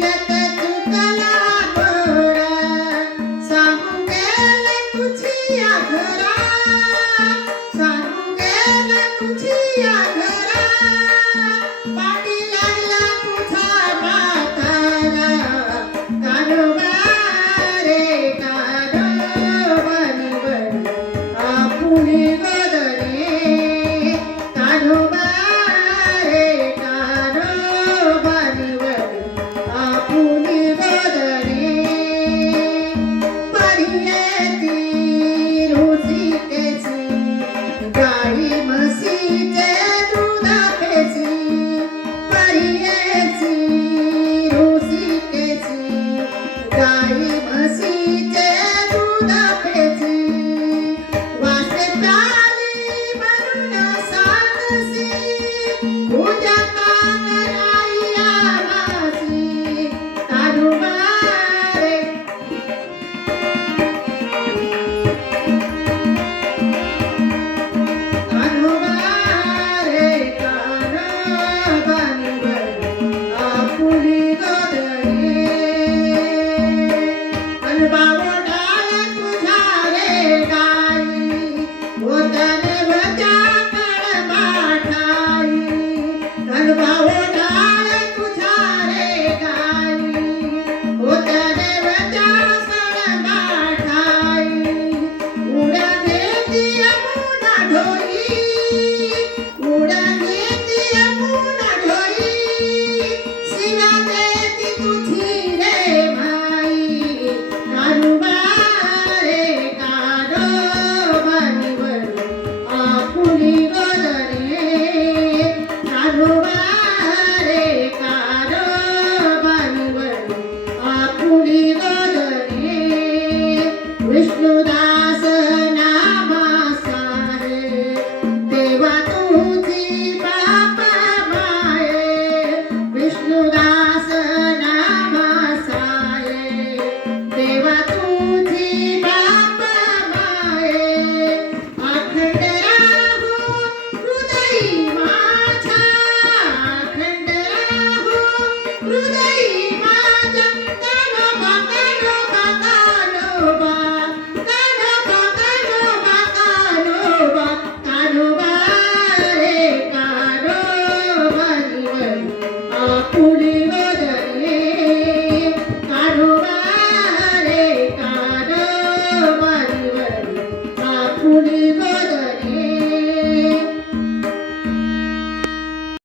फिरत चुकला गोरा सांगू गेले तुझी या घरा सांगू गेले तुझी या घरा पाठी लागला तुझा म्हातारा कानोबा रे कानोबा निवड आपुनी गदरे कानोबा रे कानोबा निवड आपुनी गदरे परियेती रुसिकेची गाई म्हशीचे दूध पेची परियेची रुसिकेची गाई म्हशीचे दूध पेची वासे प्याली भरून सांगसी तुझ्या कानराया मासी कानोबा रे कानोबा रे कानोबा निवड आपुली गदरे अनबावो डाळ तुझा रे गाई होतने वजा कडबाठाई अनबावो डाळ तुझा रे गाई होतने वजा कडबाठाई उड्या घेती यमुना ढोई उड्या घेती यमुना ढोई शिव्या देती तुझी रे माई कानोबा रे कानोबा निवड आपुली गदरे कानोबा रे कानोबा निवड आपुली गदरे विष्णुदास नामाचा रे देवा तुझी बाप माये विष्णुदास नामाचा रे देवा तुझी बाप माये अखंड राहो हृदयी माझ्या अखंड राहो हृदयी माझ्या कानोबा कानोबा कानोबा कानोबा कानोबा कानोबा कानोबा रे कानोबा निवड आपुली